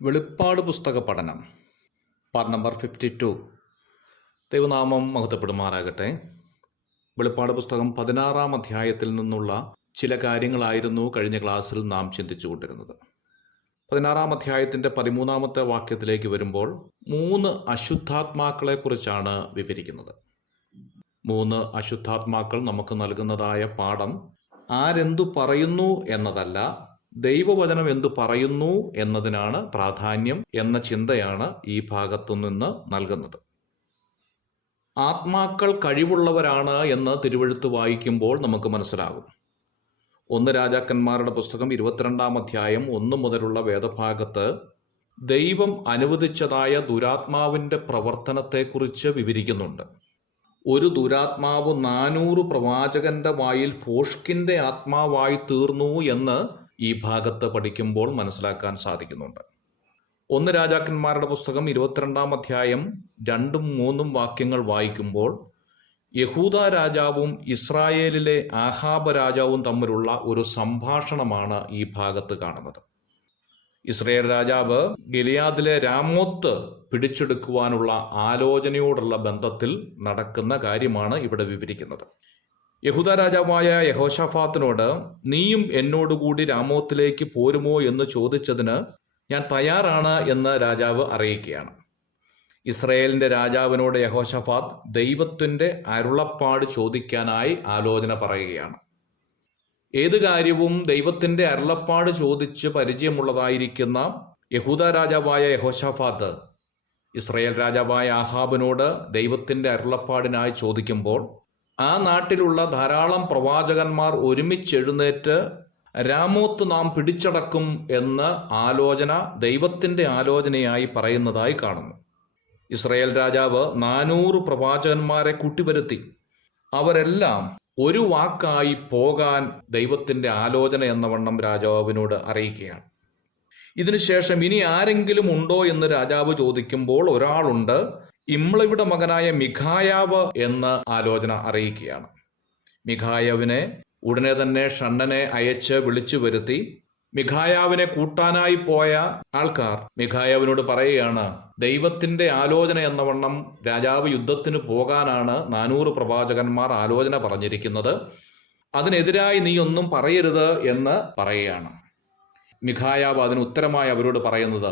വെളിപ്പാട് പുസ്തക പഠനം പാർട്ട് നമ്പർ 52. ദൈവനാമം മഹത്വപ്പെടുമാറാകട്ടെ. വെളിപ്പാട് പുസ്തകം 16-ാം അധ്യായത്തിൽ നിന്നുള്ള ചില കാര്യങ്ങളായിരുന്നു കഴിഞ്ഞ ക്ലാസ്സിൽ നാം ചിന്തിച്ചുകൊണ്ടിരുന്നത്. 16-ാം അധ്യായത്തിൻ്റെ 13-ാമത്തെ വാക്യത്തിലേക്ക് വരുമ്പോൾ 3 അശുദ്ധാത്മാക്കളെക്കുറിച്ചാണ് വിവരിക്കുന്നത്. 3 അശുദ്ധാത്മാക്കൾ നമുക്ക് നൽകുന്നതായ പാഠം ആരെന്തു പറയുന്നു എന്നതല്ല, ദൈവവചനം എന്തു പറയുന്നു എന്നതിനാണ് പ്രാധാന്യം എന്ന ചിന്തയാണ് ഈ ഭാഗത്തു നിന്ന് നൽകുന്നത്. ആത്മാക്കൾ കഴിവുള്ളവരാണ് എന്ന് തിരുവെഴുത്ത് വായിക്കുമ്പോൾ നമുക്ക് മനസ്സിലാകും. 1 രാജാക്കന്മാരുടെ പുസ്തകം 22-ാം അധ്യായം 1 മുതലുള്ള വേദഭാഗത്ത് ദൈവം അനുവദിച്ചതായ ദുരാത്മാവിൻ്റെ പ്രവർത്തനത്തെക്കുറിച്ച് വിവരിക്കുന്നുണ്ട്. ഒരു ദുരാത്മാവ് 400 പ്രവാചകന്റെ വായിൽ ഭോഷ്കിന്റെ ആത്മാവായി തീർന്നു എന്ന് ഈ ഭാഗത്ത് പഠിക്കുമ്പോൾ മനസ്സിലാക്കാൻ സാധിക്കുന്നുണ്ട്. 1 രാജാക്കന്മാരുടെ പുസ്തകം 22-ാം അധ്യായം 2ഉം 3ഉം വാക്യങ്ങൾ വായിക്കുമ്പോൾ യഹൂദ രാജാവും ഇസ്രായേലിലെ ആഹാബ് രാജാവും തമ്മിലുള്ള ഒരു സംഭാഷണമാണ് ഈ ഭാഗത്ത് കാണുന്നത്. ഇസ്രായേൽ രാജാവ് ഗിലിയാദിലെ രാമോത്ത് പിടിച്ചെടുക്കുവാനുള്ള ആലോചനയോടുള്ള ബന്ധത്തിൽ നടക്കുന്ന കാര്യമാണ് ഇവിടെ വിവരിക്കുന്നത്. യഹൂദ രാജാവായ യഹോശാഫാത്തിനോട് നീയും എന്നോടുകൂടി രാമോത്തിലേക്ക് പോരുമോ എന്ന് ചോദിച്ചതിന് ഞാൻ തയ്യാറാണ് എന്ന് രാജാവ് അറിയിക്കുകയാണ്. ഇസ്രായേലിന്റെ രാജാവിനോട് യഹോശാഫാത്ത് ദൈവത്തിൻ്റെ അരുളപ്പാട് ചോദിക്കാനായി ആലോചന പറയുകയാണ്. ഏത് കാര്യവും ദൈവത്തിൻ്റെ അരുളപ്പാട് ചോദിച്ച് പരിചയമുള്ളതായിരിക്കുന്ന യഹൂദ രാജാവായ യഹോശാഫാത്ത് ഇസ്രായേൽ രാജാവായ ആഹാബിനോട് ദൈവത്തിൻ്റെ അരുളപ്പാടിനായി ചോദിക്കുമ്പോൾ ആ നാട്ടിലുള്ള ധാരാളം പ്രവാചകന്മാർ ഒരുമിച്ചെഴുന്നേറ്റ് രാമോത്ത് നാം പിടിച്ചടക്കും എന്ന ആലോചന ദൈവത്തിൻ്റെ ആലോചനയായി പറയുന്നതായി കാണുന്നു. ഇസ്രായേൽ രാജാവ് 400 പ്രവാചകന്മാരെ കൂട്ടിവരുത്തി. അവരെല്ലാം ഒരു വാക്കായി പോകാൻ ദൈവത്തിൻ്റെ ആലോചന എന്നവണ്ണം രാജാവിനോട് അറിയിക്കുകയാണ്. ഇതിനുശേഷം ഇനി ആരെങ്കിലും ഉണ്ടോ എന്ന് രാജാവ് ചോദിക്കുമ്പോൾ ഒരാളുണ്ട്, ഇമ്ളയുടെ മകനായ മിഖായാവ് എന്ന ആലോചന അറിയിക്കുകയാണ്. മിഖായാവിനെ ഉടനെ തന്നെ ഷണ്ഡനെ അയച്ച് വിളിച്ചു വരുത്തി. മിഖായാവിനെ കൂട്ടാനായി പോയ ആൾക്കാർ മിഖായാവിനോട് പറയുകയാണ്, ദൈവത്തിൻ്റെ ആലോചന എന്നവണ്ണം രാജാവ് യുദ്ധത്തിന് പോകാനാണ് 400 പ്രവാചകന്മാർ ആലോചന പറഞ്ഞിരിക്കുന്നത്, അതിനെതിരായി നീ ഒന്നും പറയരുത് എന്ന് പറയുകയാണ്. മിഖായാവ് അതിന് ഉത്തരമായി അവരോട് പറയുന്നത്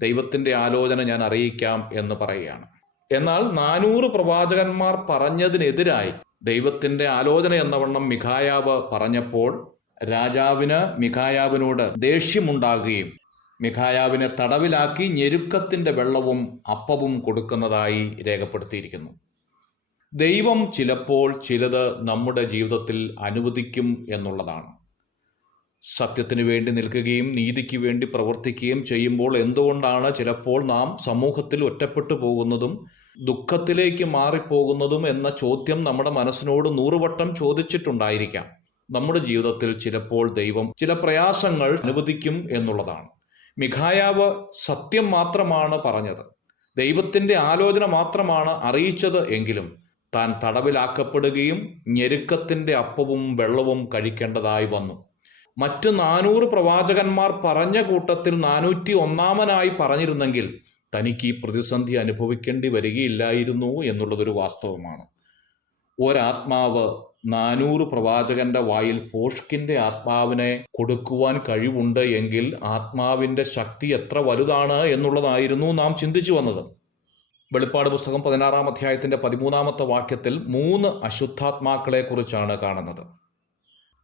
ദൈവത്തിൻ്റെ ആലോചന ഞാൻ അറിയിക്കാം എന്ന് പറയുകയാണ്. എന്നാൽ 400 പ്രവാചകന്മാർ പറഞ്ഞതിനെതിരായി ദൈവത്തിൻ്റെ ആലോചന എന്നവണ്ണം മിഖായാവ് പറഞ്ഞപ്പോൾ രാജാവിന് മിഖായാവിനോട് ദേഷ്യമുണ്ടാകുകയും മിഖായാവിനെ തടവിലാക്കി ഞെരുക്കത്തിൻ്റെ വെള്ളവും അപ്പവും കൊടുക്കുന്നതായി രേഖപ്പെടുത്തിയിരിക്കുന്നു. ദൈവം ചിലപ്പോൾ ചിലത് നമ്മുടെ ജീവിതത്തിൽ അനുവദിക്കും എന്നുള്ളതാണ്. സത്യത്തിന് വേണ്ടി നിൽക്കുകയും നീതിക്ക് വേണ്ടി പ്രവർത്തിക്കുകയും ചെയ്യുമ്പോൾ എന്തുകൊണ്ടാണ് ചിലപ്പോൾ നാം സമൂഹത്തിൽ ഒറ്റപ്പെട്ടു പോകുന്നതും ദുഃഖത്തിലേക്ക് മാറിപ്പോകുന്നതും എന്ന ചോദ്യം നമ്മുടെ മനസ്സിനോട് 100 വട്ടം ചോദിച്ചിട്ടുണ്ടായിരിക്കാം. നമ്മുടെ ജീവിതത്തിൽ ചിലപ്പോൾ ദൈവം ചില പ്രയാസങ്ങൾ അനുവദിക്കും എന്നുള്ളതാണ്. മിഖായാവ് സത്യം മാത്രമാണ് പറഞ്ഞത്, ദൈവത്തിൻ്റെ ആലോചന മാത്രമാണ് അറിയിച്ചത് എങ്കിലും താൻ തടവിലാക്കപ്പെടുകയും ഞെരുക്കത്തിൻ്റെ അപ്പവും വെള്ളവും കഴിക്കേണ്ടതായി വന്നു. മറ്റ് 400 പ്രവാചകന്മാർ പറഞ്ഞ കൂട്ടത്തിൽ 401-ാമനായി പറഞ്ഞിരുന്നെങ്കിൽ തനിക്ക് ഈ പ്രതിസന്ധി അനുഭവിക്കേണ്ടി വരികയില്ലായിരുന്നു എന്നുള്ളതൊരു വാസ്തവമാണ്. ഒരാത്മാവ് 400 പ്രവാചകന്റെ വായിൽ ഭോഷ്കിന്റെ ആത്മാവിനെ കൊടുക്കുവാൻ കഴിവുണ്ട് എങ്കിൽ ആത്മാവിൻ്റെ ശക്തി എത്ര വലുതാണ് എന്നുള്ളതായിരുന്നു നാം ചിന്തിച്ചു വന്നത്. വെളിപ്പാട് പുസ്തകം 16-ാം അധ്യായത്തിൻ്റെ 13-ാമത്തെ വാക്യത്തിൽ 3 അശുദ്ധാത്മാക്കളെ കുറിച്ചാണ് കാണുന്നത്.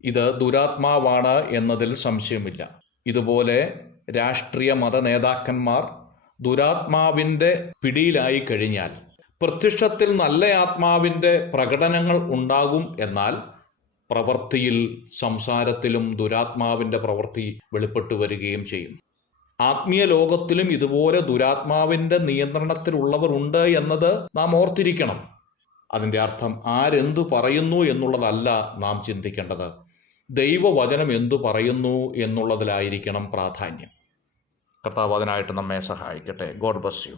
ഇത് ദുരാത്മാവാണ് എന്നതിൽ സംശയമില്ല. ഇതുപോലെ രാഷ്ട്രീയ മത നേതാക്കന്മാർ ദുരാത്മാവിൻ്റെ പിടിയിലായി കഴിഞ്ഞാൽ പ്രത്യക്ഷത്തിൽ നല്ല ആത്മാവിൻ്റെ പ്രകടനങ്ങൾ ഉണ്ടാകും, എന്നാൽ പ്രവൃത്തിയിൽ സംസാരത്തിലും ദുരാത്മാവിൻ്റെ പ്രവൃത്തി വെളിപ്പെട്ടു വരികയും ചെയ്യും. ആത്മീയ ലോകത്തിലും ഇതുപോലെ ദുരാത്മാവിൻ്റെ നിയന്ത്രണത്തിലുള്ളവർ ഉണ്ട് എന്നത് നാം ഓർത്തിരിക്കണം. അതിൻ്റെ അർത്ഥം ആരെന്തു പറയുന്നു എന്നുള്ളതല്ല നാം ചിന്തിക്കേണ്ടത്, ദൈവവചനം എന്തു പറയുന്നു എന്നുള്ളതിലായിരിക്കണം പ്രാധാന്യം. കർത്താവ് അതിനായിട്ട് നമ്മെ സഹായിക്കട്ടെ. God bless you.